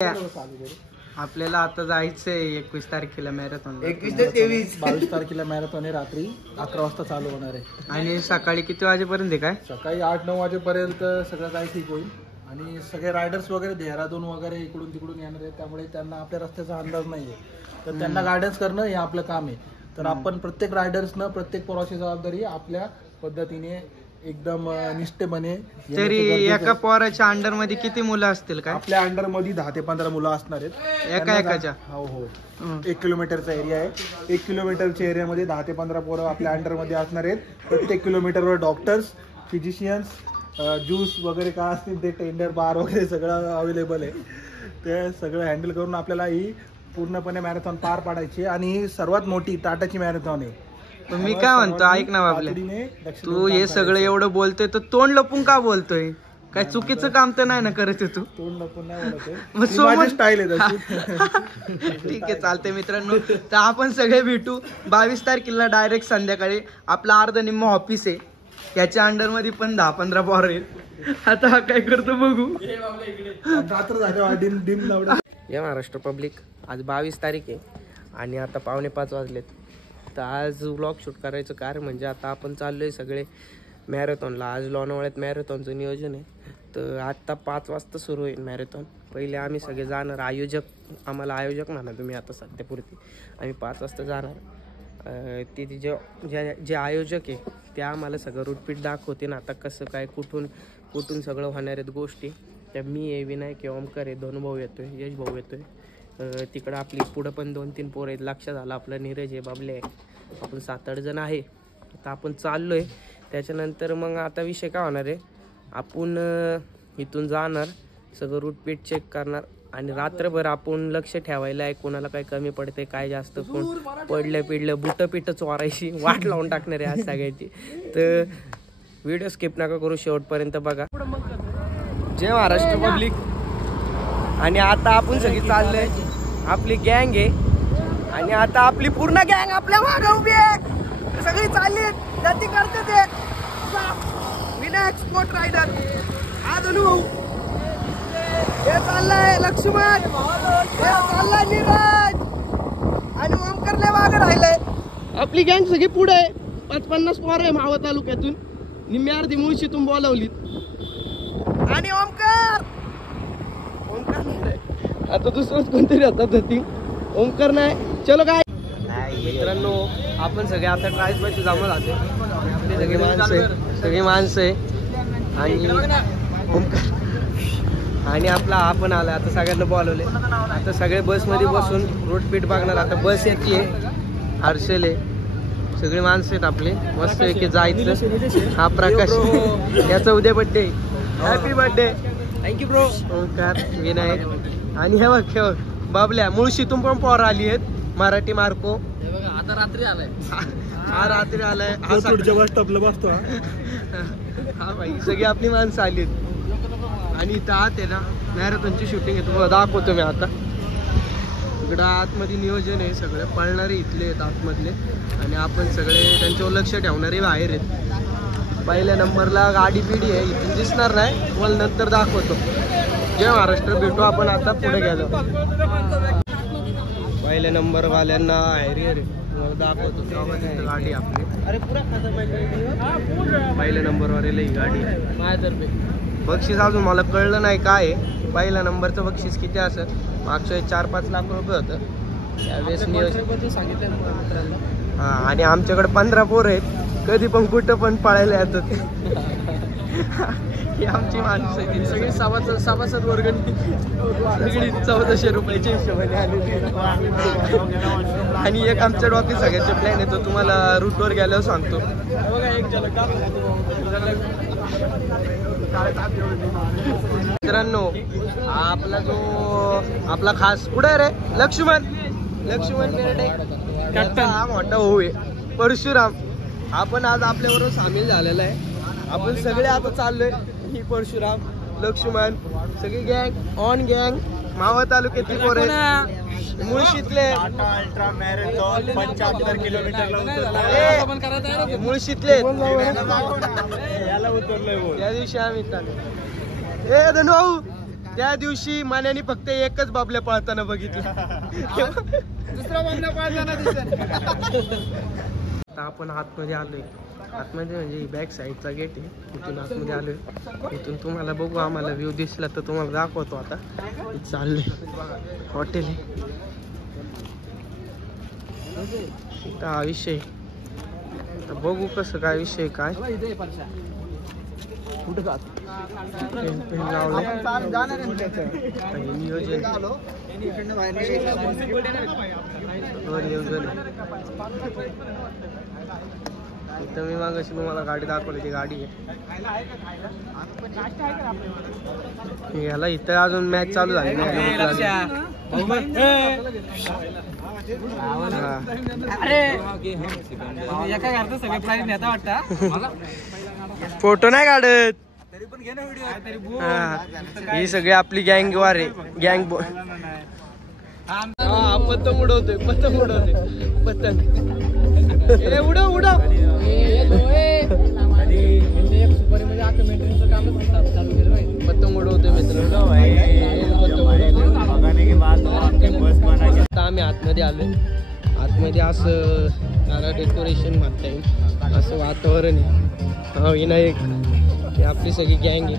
आपल्याला आता जायचंय 21 तारखेला मॅरेथॉन. 21 ते 22 तारखेला मॅरेथॉन आहे. रात्री 11 वाजता चालू होणार आहे. आणि सकाळी किती वाजेपर्यंत आहे? काय सकाळी 8-9 वाजेपर्यंत सगळं काही ठीक होईल. आणि सगळे रायडर्स वगैरे देहरादून वगैरे इकडून तिकडून येणार आहेत, त्यामुळे त्यांना आपल्या रस्त्याचा अंदाज नाहीये, तर त्यांना गायडन्स करणं हे आपलं काम आहे. तर आपण प्रत्येक रायडर्सनं प्रत्येक पोराची जबाबदारी आपल्या पद्धतीने एकदम निष्ठेपणे. तरी एका पोराच्या अंडर मध्ये किती मुलं असतील? काय आपल्या अंडर मध्ये 10 ते 15 मुलं असणार आहेत एकाच्या. हो हो, 1 किलोमीटरचा एरिया आहे. 1 किलोमीटरच्या एरियामध्ये 10 ते 15 पोरं आपल्या अंडर मध्ये असणार आहेत. प्रत्येक किलोमीटरवर डॉक्टर्स, फिजिशियन्स, ज्यूस वगैरे काय असतील ते, टेंडर बार वगैरे सगळं अवेलेबल आहे. ते सगळं हँडल करून आपल्याला ही पूर्णपणे मॅरेथॉन पार पाडायची. आणि सर्वात मोठी टाटाची मॅरेथॉन आहे. मी काय म्हणतो, ऐक ना बाबले, तू हे सगळं एवढं बोलतोय तर तोंड लपून का बोलतोय? काय चुकीचं काम तर नाही ना करत तू? तोंड लपून नाही बोलतोय, स्टाईल आहे. ठीक आहे, चालतंय मित्रांनो. तर आपण सगळे भेटू 22 तारखेला डायरेक्ट संध्याकाळी. आपला अर्ध निम्म ऑफिस आहे, याच्या अंडर मध्ये पण 10-15 पोर आहेत. आता हा काय करतो बघू. या महाराष्ट्र पब्लिक, आज 22 तारीख आहे आणि आता 4:45 वाजलेत. तर आज व्लॉग शूट करायचं कारण म्हणजे आता आपण चाललोय सगळे मॅरेथॉनला. आज लोणावळ्यात मॅरेथॉनचं नियोजन आहे. तर आत्ता 5 वाजता सुरू होईल मॅरेथॉन. पहिले आम्ही सगळे जाणार, आम्हाला आयोजक म्हणा तुम्ही आता सध्यापुरती. आम्ही 5 वाजता जाणार. ते जे आयोजक आहे ते आम्हाला सगळं रूटपीट दाखवते ना, आता कसं काय कुठून सगळं होणार आहेत गोष्टी. त्या मी आहे, विनायक आहे, ओमकार आहे, 2 भाऊ येतोय, यश भाऊ येतोय. तिकडं आपली पुढं पण 2-3 पोरं आहेत. लक्षात आलं आपलं नीरज आहे, बाबले आहे. आपण 7-8 जण आहे. आता आपण चाललोय. त्याच्यानंतर मग आता विषय काय होणार आहे, आपण इथून जाणार, सगळं रूटपीट चेक करणार आणि रात्रभर आपण लक्ष ठेवायला आहे. कोणाला काय कमी पडते, काय जास्त, कोण पडलं बुटं चोरायची वाट लावून टाकणार आहे आज सगळ्याची. तर व्हिडिओ स्किप नका करू, शेवटपर्यंत बघा. जय महाराष्ट्र पब्लिक. आणि आता आपण सगळी चाललोय, आपली गँग आहे आणि आता आपली पूर्ण गँग आपल्या मागे उभी आहे. सगळी चालली गती करते ते विनायक स्पोर्ट रायडर, हा धनु, हे चाललंय लक्ष्मण, हे चाललाय नीरज आणि ओमकारला मागे राहिलंय. आपली गँग सगळी पुढे आहे. 50-50 पोरं आहे मावळ तालुक्यातून, निम्मी अर्धी मुळशीतून बोलावलीत. आणि ओमकार आता दुसरंच कोणतरी होतात होती, ओमकार नाही. चलो काय मित्रांनो, आपण सगळे आता ट्रायल्स मध्ये जमा झाले. आपले सगळी माणसं आहे आणि ओमकार आणि आपला आपण आला. आता सगळ्यांना बोलवले. आता सगळे बसमध्ये बसून रूटपीट बघणार. आता बस येते, हर्षल आहे, सगळी माणसं आहेत आपले. मस्त की जायचं. हा प्रकाश, याचा उद्या birthday. Happy birthday. Thank you bro. Omkar, Vinayak आणि हे बघ बाबल्या, मुळशीतून पण पोरं आली आहेत. मराठी मार्को आता रात्री आलाय. हा रात्री आलाय. बस स्टॉपला बसतो. हा भाई, सगळी आपली माणसं आली आहेत. आणि इथं आत आहे ना मॅरेथॉनची शूटिंग आहे, तुम्हाला दाखवतो मी आता. इकडं आतमध्ये नियोजन आहे, सगळे पळणारे इथले आहेत आतमधले आणि आपण सगळे त्यांच्यावर लक्ष ठेवणारे बाहेर आहेत. पहिल्या नंबरला गाडी पिढी आहे, इथून दिसणार नाही, तुम्हाला नंतर दाखवतो. जय महाराष्ट्र. भेटू आपण आता पुढे गेलो. पहिल्या नंबर वाल्यांना हॅरियर तुम्हाला दाखवतो. गाडी आपली पहिल्या नंबर वालेला ही गाडी आहे. बक्षीस अजून मला कळलं नाही काय आहे. पहिल्या नंबरचं बक्षीस किती असेल? मागच्या 4-5 लाख रुपये होतं त्यावेळेस नियोजन सांगितलं. हा, आणि आमच्याकडे 15 पोरं आहेत, कधी पण कुठं पण पळायला येतात. ही आमची माणसं आहे, सगळी सभासद वर्गणी सगळी 1400 रुपयाच्या हिशोबाने आलेली. आणि एक आमच्या डॉक्टर सगळ्यांचे प्लॅन येतो, तुम्हाला रूटवर गेल्यावर सांगतो. मित्रांनो, आपला खास पुढे रे लक्ष्मण बेर्डे, हा मोठा भाऊ आहे परशुराम. आपण आज आपल्याबरोबर सामील झालेला आहे. आपण सगळे आता चाललोय. ही परशुराम, लक्ष्मण, सगळी गँग ऑन गँग. मावळ तालुक्यातली पोरे, मुळशीतले, मॅरेथॉन 75 किलोमीटर मुळशीतले. या दिवशी आम्ही चालू. ए धनु, त्या दिवशी मान्याने फक्त एकच बाबल्या पळताना बघितलं. दुसरा बाबल्या पळताना दिसत. आता आपण आतमध्ये आलोय. आतमध्ये म्हणजे बॅक साईडचा गेट आहे. इथून आतमध्ये आलोय. इथून तुम्हाला बघू, आम्हाला व्ह्यू दिसला तर तुम्हाला दाखवतो. आता चाललोय हॉटेल आहे. इथं हा विषय बघू कसं काय विषय काय कुठं का नियोजन इथं मी मागाशी तुम्हाला गाडी दाखवली. ती गाडी आहे याला. इथं अजून मॅच चालू झाली नाही. फोटो नाही काढत. ही सगळी आपली गँग वार आहे. गँग पतंग उडवतोय. पतंग उडवतोय. पतंग उडव उडव. पतंग उडवतोय मित्र. आम्ही आतमध्ये आलोय. आतमध्ये असं नाना डेकोरेशन म्हणता येईल असं वातावरण आहे. हा विनायक ही आपली सगळी गँग आहे.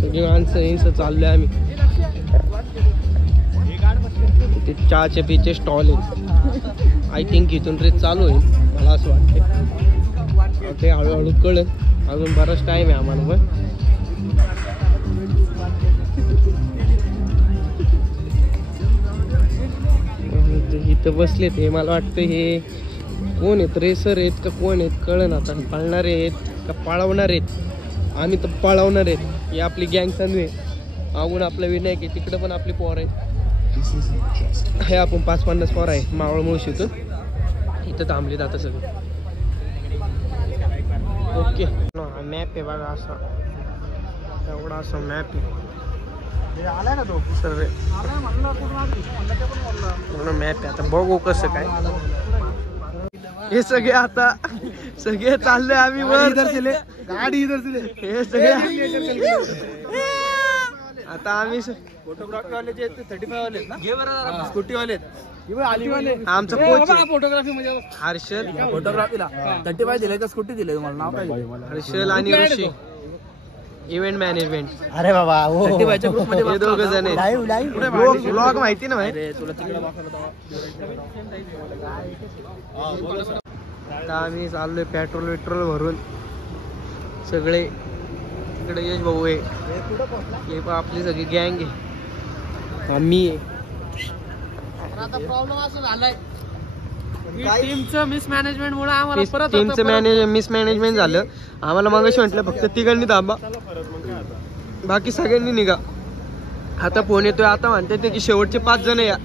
सगळी माणसं चाललोय आम्ही. इथे चहाचे पिचे स्टॉल आहेत. आय थिंक इथून ट्रेन चालू होईल मला असं वाटतं. ते हळूहळू कळत. अजून बराच टाइम आहे आम्हाला. पण इथं बसलेत. हे मला वाटतं हे कोण आहेत, रेसर आहेत का कोण आहेत कळण. आता पळणारे आहेत का पळवणार आहेत. आम्ही तर पळवणार आहेत. ही आपली गँग चालू आहे. मागून आपला विनायक आहे. तिकडं पण आपली पोर आहेत. हे आपण 5-50 पोर आहे मावळ मुळशीतून. इथं थांबली जातं सगळं. ओके मॅप आहे बघा असा. एवढा असा मॅप आहे. आलाय ना तो सर मॅप आहे. आता बघू कसं काय. हे सगळे आता सगळे चालले आम्ही वर. गाडी इधर चले. हे सगळे आता आम्ही फोटोग्राफी वाले जे 35 वाले आहेत ना. स्कूटी वाले आमचा कोच फोटोग्राफी म्हणजे हर्षल. फोटोग्राफीला 35 दिले का स्कूटी दिले तुम्हाला. नाव काय? हर्षल आणि ऋषी इव्हेंट मॅनेजमेंट. अरे बाबा 35च्या ग्रुप मध्ये हे दोघं जण आहेत. ब्लॉग माहिती ना भाई. तुला तिकडे आता आम्ही चाललोय पेट्रोल भरून. सगळे तिकडे यश भाऊ आहे. हे पण आपली सगळी गँग आहे. आम्ही आता प्रॉब्लेम असं झालाय टीमचं मिसमॅनेजमेंट मुळे आम्हाला परत टीमचं मिसमॅनेजमेंट झालं. आम्हाला मगाशी म्हटलं फक्त तिघांनी थांबा बाकी सगळ्यांनी निघा. आता फोन येतोय. आता म्हणतात की शेवटचे 5 जण या.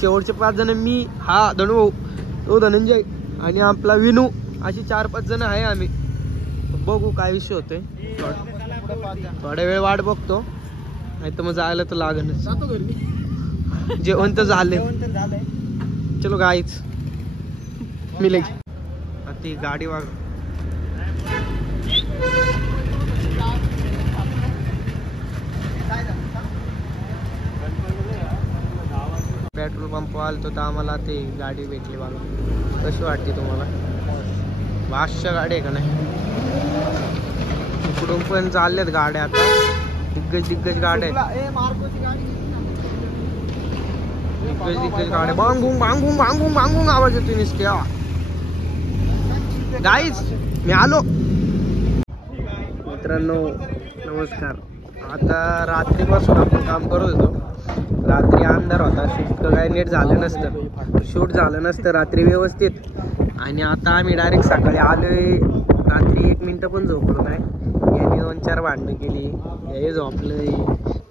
शेवटचे 5 जण मी, हा धनुभाऊ, तो धनंजय आणि आपला विनू, अशी 4-5 जण आहे आम्ही. बघू काय विषय होतोय. थोड्या वेळ वाट बघतो. नाही तर मग जायला तर लागणच. जेवण तर झाले. चलो गाईच मिले. ती गाडी वाग पेट्रोल पंप आलतो तर आम्हाला ते गाडी भेटली बघा. कशी वाटते तुम्हाला? 500 गाडी आहे का नाही. इकडून पण चालल्यात गाड्या आता. दिग्गज गाड्या आहेत. दिग्गज गाड्या. बांगून बांगून बांगून बांगून आवाज येतो नुसते. गाईज मी आलो. मित्रांनो नमस्कार. आता रात्रीपासून आपण काम करत होतो. रात्री अंधार होता. शूट काय नीट झालं नसतं. शूट झालं नसतं रात्री व्यवस्थित. आणि आता आम्ही डायरेक्ट सकाळी आलोय. रात्री 1 मिनिट पण झोपलो नाही. याने 2-4 भांडणं केली. हे झोपलंय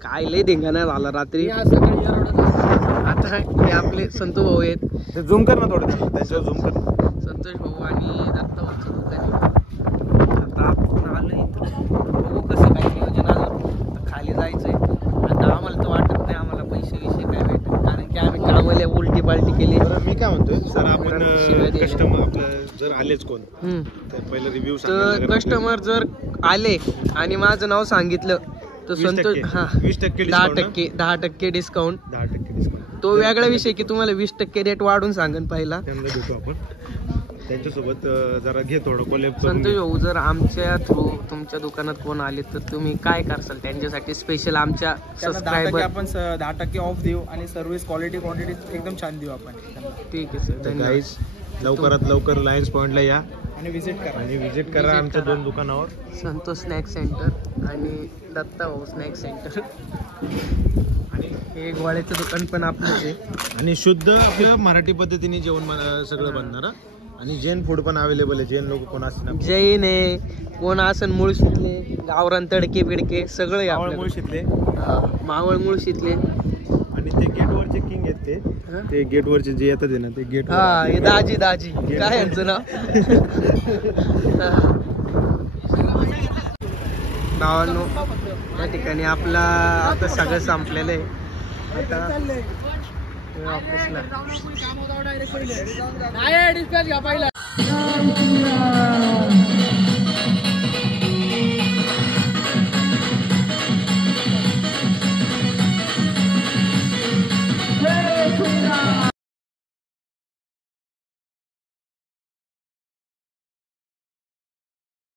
काय लय धिंगाणा झाला रात्री. आता हे आपले संतोष भाऊ आहेत. झूम कर ना थोडं. त्याच्यावर झूम कर. संतोष भाऊ आणि दत्ता भाऊचं दुकान. आता आपण आलोय इथं. बघू कसं काय नियोजन. अजून खाली जायचंय. आता आम्हाला तर वाटत नाही आम्हाला पैसे काय भेटत. कारण की आम्ही कामाला उलटी पालटी केली. मी काय म्हणतोय सर, आपण कस्टमर आपलं जर आलेच कोण तर पहिलं रिव्ह्यू तर कस्टमर जर आले आणि माझं नाव सांगितलं तर 20% संतोष हा 20% 10% डिस्काउंट 10% डिस्काउंट तो वेगळा विषय की तुम्हाला 20% रेट वाढून सांगन पहिला. त्यांना भेटू आपण त्यांच्यासोबत जरा घे थोडं कोलॅब संतोष भाऊ जर आमच्या थ्रू तुमच्या दुकानात कोण आले तर तुम्ही काय करसाल त्यांच्यासाठी स्पेशल आमच्या सबस्क्रायबर? आपण 10% ऑफ देऊ आणि सर्व्हिस क्वालिटी क्वांटिटी एकदम छान देऊ आपण. ठीक आहे सर, धन्यवाद. गाईज लवकरात लवकर लायन्स पॉइंटला या आणि विजिट करा करा आमच्या 2 दुकानावर. संतोष स्नॅक सेंटर आणि दत्ता भाऊ स्नॅक सेंटर. हे गोळ्याचं दुकान पण आपलंच आहे. आणि शुद्ध आपलं मराठी पद्धतीने जेवण सगळं बनणार आणि जैन फूड पण अवेलेबल आहे. जैन लोक कोण असतील जैन आहे, कोण आसन मुळशीतले, गावरान तडके बिडके सगळं आहे आपल्याकडे. मुळशीतले मावळ मुळशीतले. आणि ते गेटवरचे किंग आहेत ते गेटवरचे जे येतात ना ते गेट. हा हे दाजी काय यांचं नाव? भावांनो या ठिकाणी आपला आता सगळं संपलेलं आहे. आता ऑफिसला